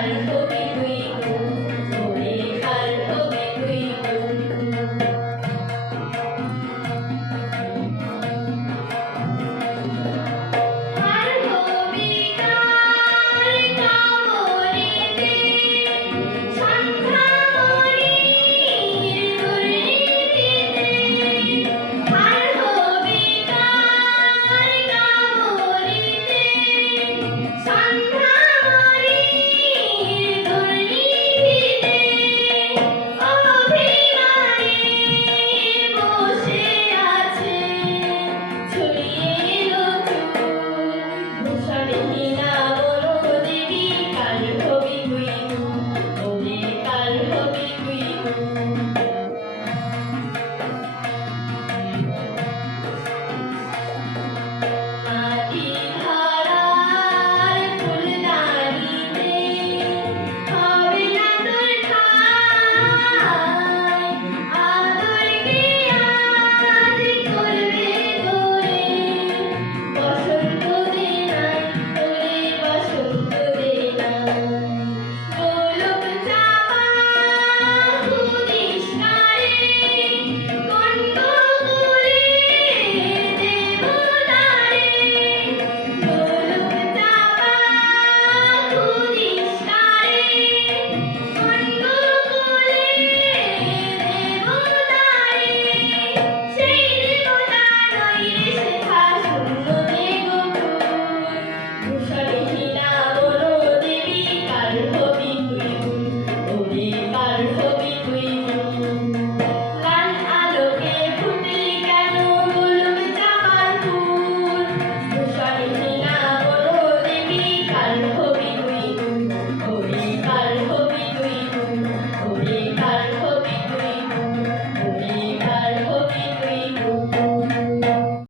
Alto love.